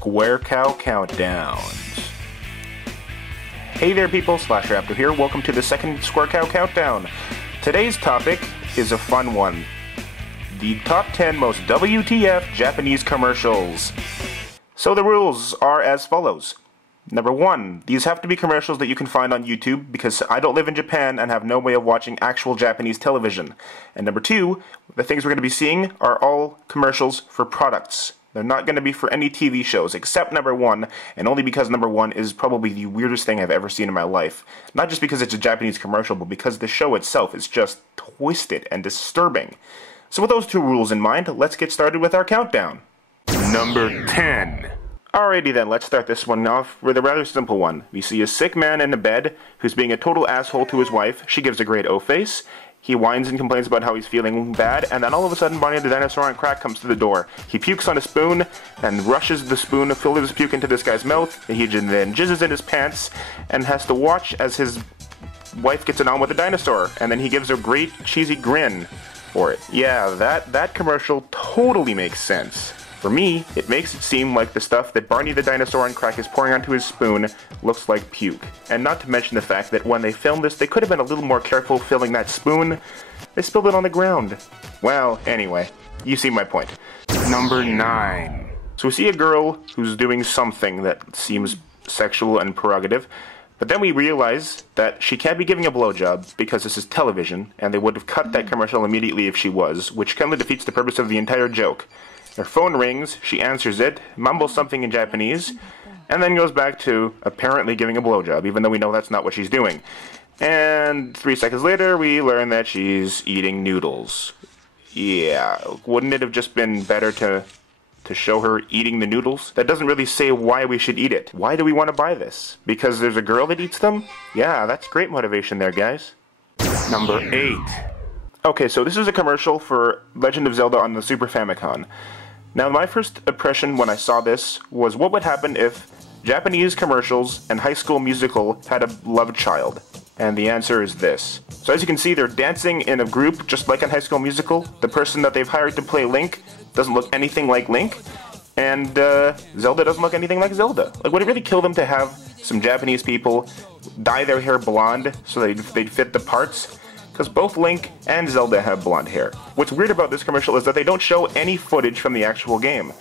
Square Cow Countdowns. Hey there people, Slasher here. Welcome to the second Square Cow Countdown. Today's topic is a fun one. The top 10 most WTF Japanese commercials. So the rules are as follows. Number 1, these have to be commercials that you can find on YouTube because I don't live in Japan and have no way of watching actual Japanese television. And number 2, the things we're going to be seeing are all commercials for products. They're not going to be for any TV shows except number 1, and only because number 1 is probably the weirdest thing I've ever seen in my life. Not just because it's a Japanese commercial, but because the show itself is just twisted and disturbing. So with those 2 rules in mind, let's get started with our countdown. Number 10. Alrighty then, let's start this one off with a rather simple one. We see a sick man in a bed who's being a total asshole to his wife. She gives a great O-face. He whines and complains about how he's feeling bad, and then all of a sudden Barney the dinosaur on crack comes to the door. He pukes on a spoon, and rushes the spoon, fills his puke into this guy's mouth, and he then jizzes in his pants, and has to watch as his wife gets it on with the dinosaur, and then he gives a great cheesy grin for it. Yeah, that commercial totally makes sense. For me, it makes it seem like the stuff that Barney the dinosaur on crack is pouring onto his spoon looks like puke. And not to mention the fact that when they filmed this, they could have been a little more careful filling that spoon. They spilled it on the ground. Well, anyway, you see my point. Number 9. So we see a girl who's doing something that seems sexual and prerogative, but then we realize that she can't be giving a blowjob because this is television, and they would have cut that commercial immediately if she was, which kind of defeats the purpose of the entire joke. Her phone rings, she answers it, mumbles something in Japanese, and then goes back to apparently giving a blowjob, even though we know that's not what she's doing. And 3 seconds later, we learn that she's eating noodles. Yeah, wouldn't it have just been better to show her eating the noodles? That doesn't really say why we should eat it. Why do we want to buy this? Because there's a girl that eats them? Yeah, that's great motivation there, guys. Number 8. Okay, so this is a commercial for Legend of Zelda on the Super Famicom. Now, my first impression when I saw this was what would happen if Japanese commercials and High School Musical had a love child. And the answer is this. So as you can see, they're dancing in a group just like in High School Musical. The person that they've hired to play Link doesn't look anything like Link. And Zelda doesn't look anything like Zelda. Like, would it really kill them to have some Japanese people dye their hair blonde so they'd fit the parts? Because both Link and Zelda have blonde hair. What's weird about this commercial is that they don't show any footage from the actual game,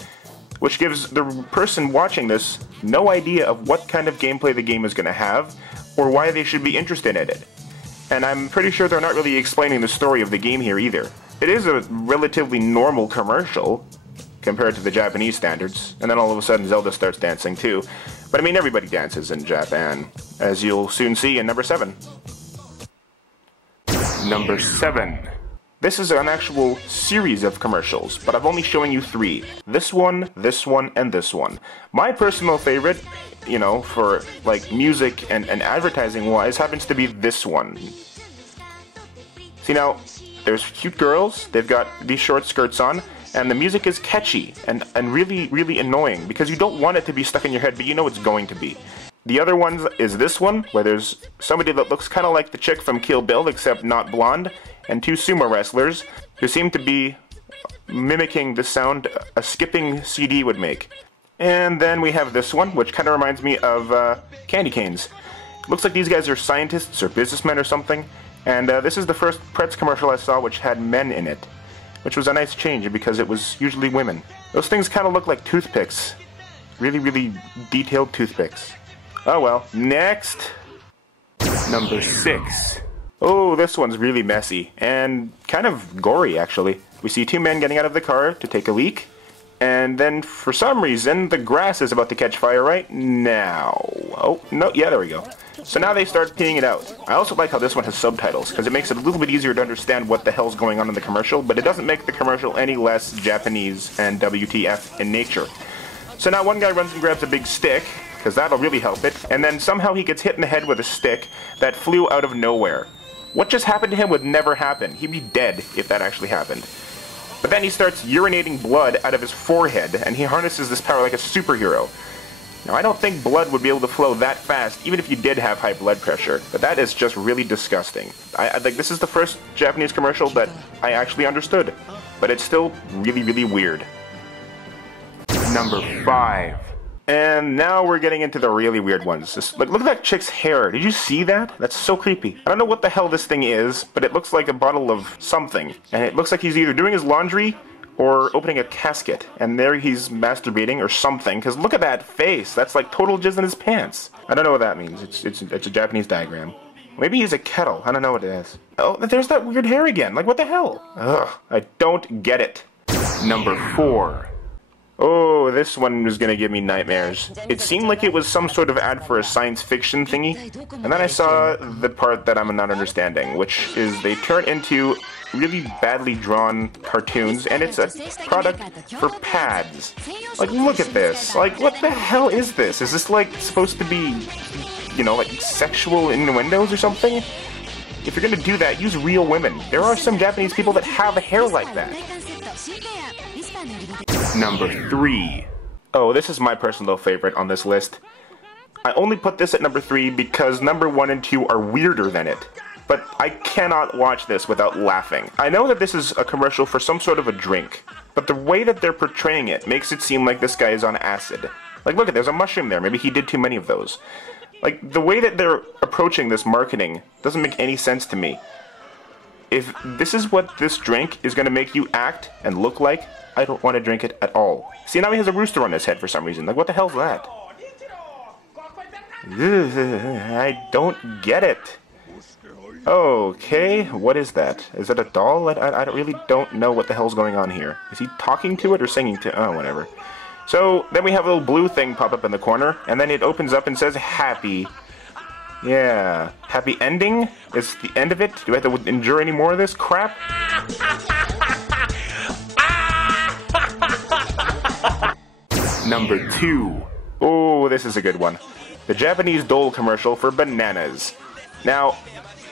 which gives the person watching this no idea of what kind of gameplay the game is going to have, or why they should be interested in it. And I'm pretty sure they're not really explaining the story of the game here either. It is a relatively normal commercial, compared to the Japanese standards, and then all of a sudden Zelda starts dancing too. But I mean, everybody dances in Japan, as you'll soon see in number 7. Number 7. This is an actual series of commercials, but I've only shown you 3. This one, and this one. My personal favorite, for like music and advertising wise, happens to be this one. See now, there's cute girls, they've got these short skirts on, and the music is catchy and really, really annoying because you don't want it to be stuck in your head, but you know it's going to be. The other one is this one, where there's somebody that looks kind of like the chick from Kill Bill, except not blonde, and 2 sumo wrestlers who seem to be mimicking the sound a skipping CD would make. And then we have this one, which kind of reminds me of candy canes. Looks like these guys are scientists or businessmen or something, and this is the first Pretz commercial I saw which had men in it, which was a nice change because it was usually women. Those things kind of look like toothpicks. Really, really detailed toothpicks. Oh well, next! Number 6. Oh, this one's really messy, and kind of gory actually. We see 2 men getting out of the car to take a leak, and then for some reason the grass is about to catch fire right now. Oh, no, yeah, there we go. So now they start peeing it out. I also like how this one has subtitles, because it makes it a little bit easier to understand what the hell's going on in the commercial, but it doesn't make the commercial any less Japanese and WTF in nature. So now one guy runs and grabs a big stick, because that'll really help it, and then somehow he gets hit in the head with a stick that flew out of nowhere. What just happened to him would never happen. He'd be dead if that actually happened. But then he starts urinating blood out of his forehead, and he harnesses this power like a superhero. Now, I don't think blood would be able to flow that fast, even if you did have high blood pressure, but that is just really disgusting. I think this is the first Japanese commercial that I actually understood, but it's still really, really weird. Number 5. And now we're getting into the really weird ones. Look at that chick's hair. Did you see that? That's so creepy. I don't know what the hell this thing is, but it looks like a bottle of something. And it looks like he's either doing his laundry or opening a casket. And there he's masturbating or something, because look at that face. That's like total jizz in his pants. I don't know what that means. It's a Japanese diagram. Maybe he's a kettle. I don't know what it is. Oh, there's that weird hair again. Like, what the hell? Ugh, I don't get it. Number 4. Oh, this one was gonna give me nightmares. It seemed like it was some sort of ad for a science fiction thingy, and then I saw the part that I'm not understanding, which is they turn into really badly drawn cartoons, and it's a product for pads. Like, look at this. Like, what the hell is this? Is this, like, supposed to be, you know, like, sexual innuendos or something? If you're gonna do that, use real women. There are some Japanese people that have hair like that. Number 3. Oh, this is my personal favorite on this list. I only put this at number 3 because number 1 and 2 are weirder than it. But I cannot watch this without laughing. I know that this is a commercial for some sort of a drink, but the way that they're portraying it makes it seem like this guy is on acid. Like, look, there's a mushroom there. Maybe he did too many of those. Like, the way that they're approaching this marketing doesn't make any sense to me. If this is what this drink is going to make you act and look like, I don't want to drink it at all. See, now he has a rooster on his head for some reason. Like, what the hell's that? Ugh, I don't get it. Okay, what is that? Is it a doll? I really don't know what the hell's going on here. Is he talking to it or singing to... Oh, whatever. So, then we have a little blue thing pop up in the corner, and then it opens up and says happy. Yeah. Happy ending? Is the end of it? Do I have to endure any more of this crap? Number 2. Oh, this is a good one. The Japanese Dole commercial for bananas. Now,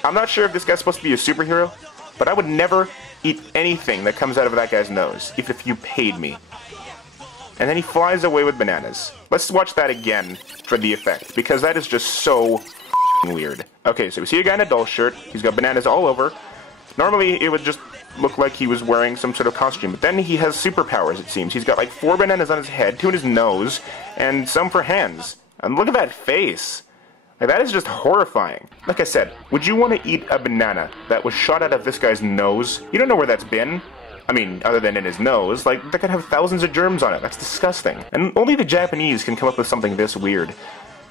I'm not sure if this guy's supposed to be a superhero, but I would never eat anything that comes out of that guy's nose, even if you paid me. And then he flies away with bananas. Let's watch that again for the effect, because that is just so weird. Okay, so we see a guy in a doll shirt. He's got bananas all over. Normally, it would just look like he was wearing some sort of costume, but then he has superpowers, it seems. He's got like 4 bananas on his head, 2 in his nose, and some for hands. And look at that face. Like, that is just horrifying. Like I said, would you want to eat a banana that was shot out of this guy's nose? You don't know where that's been. I mean, other than in his nose. Like, that could have thousands of germs on it. That's disgusting. And only the Japanese can come up with something this weird.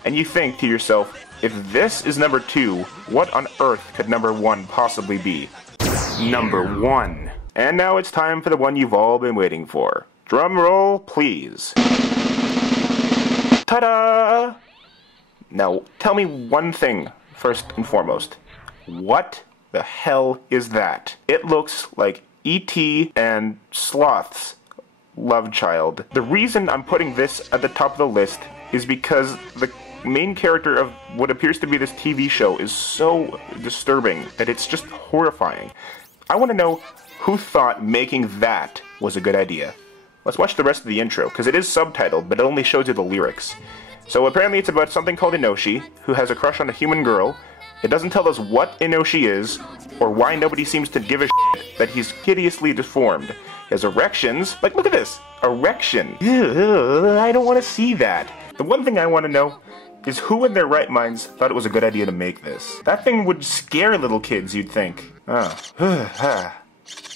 And you think to yourself, if this is number 2, what on earth could number 1 possibly be? Number 1. And now it's time for the one you've all been waiting for. Drum roll, please. Ta-da! Now, tell me one thing, first and foremost. What the hell is that? It looks like E.T. and Sloth's love child. The reason I'm putting this at the top of the list is because the main character of what appears to be this TV show is so disturbing that it's just horrifying. I want to know who thought making that was a good idea. Let's watch the rest of the intro, because it is subtitled, but it only shows you the lyrics. So apparently it's about something called Inoshi, who has a crush on a human girl. It doesn't tell us what Inoshi is, or why nobody seems to give a shit that he's hideously deformed. He has erections. Like, look at this. Erection. Ugh, I don't want to see that. The one thing I want to know is who in their right minds thought it was a good idea to make this. That thing would scare little kids, you'd think. Oh.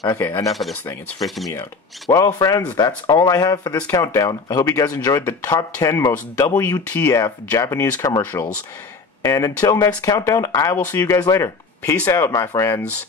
Okay, enough of this thing. It's freaking me out. Well, friends, that's all I have for this countdown. I hope you guys enjoyed the top 10 most WTF Japanese commercials. And until next countdown, I will see you guys later. Peace out, my friends.